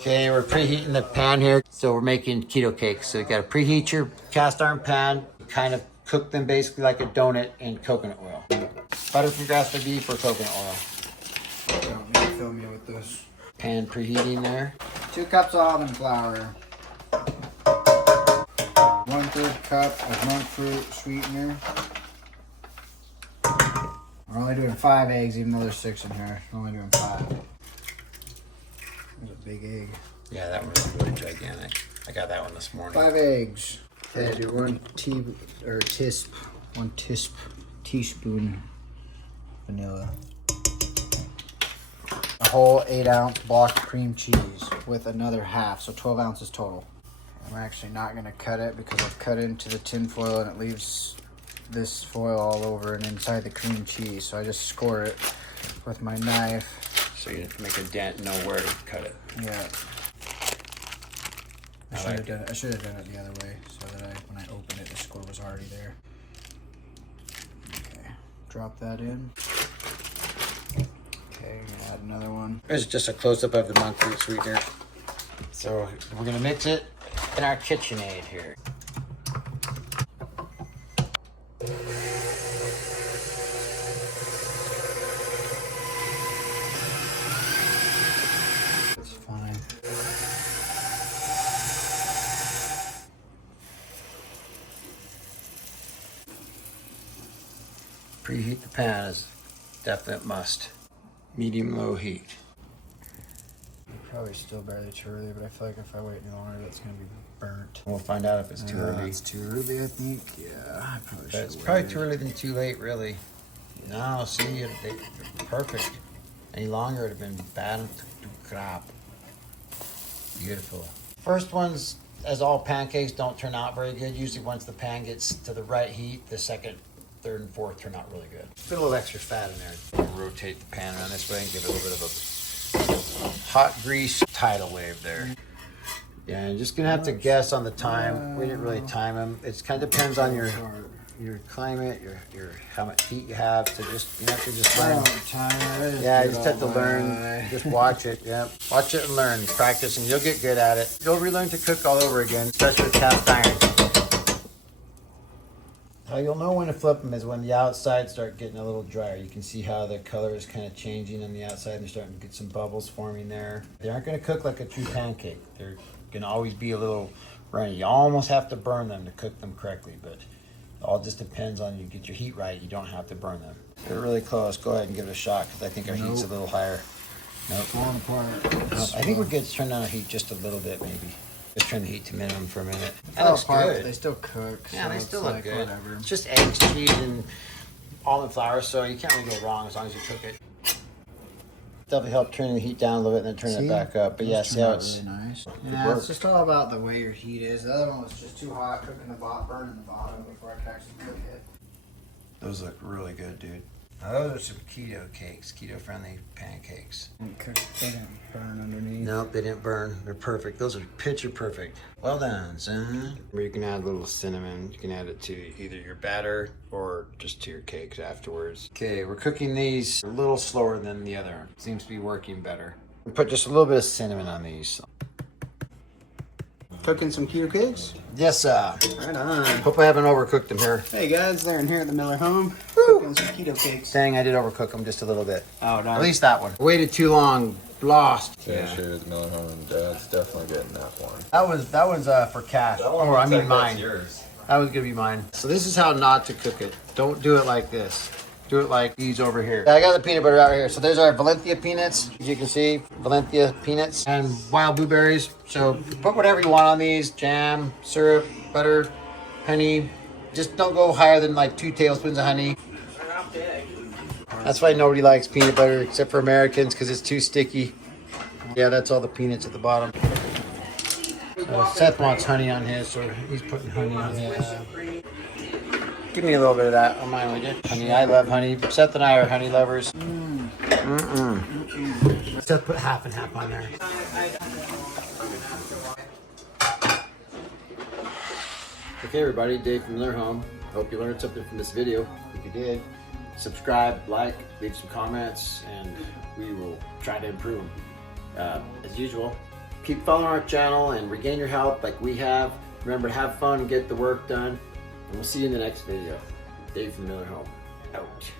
Okay, we're preheating the pan here. So we're making keto cakes. So you gotta preheat your cast iron pan, kind of cook them basically like a donut in coconut oil. Butter from grass-fed beef or coconut oil. Don't need to fill me with this. Pan preheating there. 2 cups of almond flour. 1/3 cup of monkfruit sweetener. We're only doing 5 eggs, even though there's 6 in here. We're only doing 5. There's a big egg. Yeah, that one was really gigantic. I got that one this morning. 5 eggs. Okay, do 1 teaspoon vanilla. A whole 8-ounce block of cream cheese with another half, so 12 ounces total. I'm actually not gonna cut it because I've cut into the tin foil and it leaves this foil all over and inside the cream cheese. So I just score it with my knife. So you have to make a dent and know where to cut it. Yeah. I should have done it the other way so that when I opened it, the score was already there. Okay, drop that in. Okay, I'm gonna add another one. There's just a close-up of the monkfruit sweetener. So we're gonna mix it in our KitchenAid here. It's fine. Preheat the pan is definite must. Medium-low heat. Probably still barely too early, but I feel like if I wait any longer, that's gonna be burnt. We'll find out if it's too early. It's too early, I think. Yeah, I probably But should. it's probably too early than too late, really. No, see, they're perfect. Any longer, it would have been bad to crap. Beautiful. First ones, as all pancakes, don't turn out very good. Usually once the pan gets to the right heat, the second, third, and fourth turn out really good. Put a little extra fat in there. Rotate the pan around this way and give it a little bit of a hot grease tidal wave there. Yeah, and just gonna have to guess on the time. We didn't really time them. It kind of depends on your climate, your how much heat you have. So you have to just learn. Yeah, you just have to learn. Just watch it. Yeah, watch it and learn. Practice, and you'll get good at it. You'll relearn to cook all over again, especially with cast iron. How you'll know when to flip them is when the outside start getting a little drier. You can see how the color is kind of changing on the outside and they're starting to get some bubbles forming there. They aren't going to cook like a true pancake. They're going to always be a little runny. You almost have to burn them to cook them correctly, but it all just depends on you get your heat right. You don't have to burn them. They're really close. Go ahead and give it a shot because I think our heat's a little higher. Nope. Falling apart. Nope. I think we're good to turn down the heat just a little bit maybe. Just turn the heat to minimum for a minute. That looks good. They still cook. Yeah, so they still look good. Whatever. It's just eggs, cheese, and almond flour, so you can't really go wrong as long as you cook it. Definitely help turning the heat down a little bit and then turn it back up. But yeah, see how it's really nice. Yeah, it's just all about the way your heat is. The other one was just too hot, cooking the bottom, burning the bottom before I could actually cook it. Those look really good, dude. Now those are some keto cakes, keto-friendly pancakes. They didn't burn underneath. Nope, they didn't burn. They're perfect. Those are picture perfect. Well done, son. You can add a little cinnamon. You can add it to either your batter or just to your cakes afterwards. Okay, we're cooking these a little slower than the other. Seems to be working better. We put just a little bit of cinnamon on these. Cooking some keto cakes? Yes, sir. Right on. Hope I haven't overcooked them here. Hey guys, Darren here at the Miller home. Cooking some keto cakes. Dang, I did overcook them just a little bit. Oh, no. At least that one. Waited too long. Lost. Yeah, sure. The Miller home and Dad's definitely getting that one. That one's for Cash. Or I mean mine. Yours. That was gonna be mine. So this is how not to cook it. Don't do it like this. Do it like these over here. I got the peanut butter out here. So there's our Valencia peanuts. As you can see, Valencia peanuts and wild blueberries. So put whatever you want on these. Jam, syrup, butter, honey. Just don't go higher than like 2 tablespoons of honey. That's why nobody likes peanut butter except for Americans because it's too sticky. Yeah, that's all the peanuts at the bottom. Seth wants honey on his, so he's putting honey on his. Give me a little bit of that on mine, would you? Honey, I love honey. Seth and I are honey lovers. Seth put half and half on there. Okay, everybody, Dave from their home. Hope you learned something from this video. If you did, subscribe, like, leave some comments, and we will try to improve. As usual, keep following our channel and regain your health like we have. Remember to have fun and get the work done. And we'll see you in the next video. Dave from the Miller Home. Out.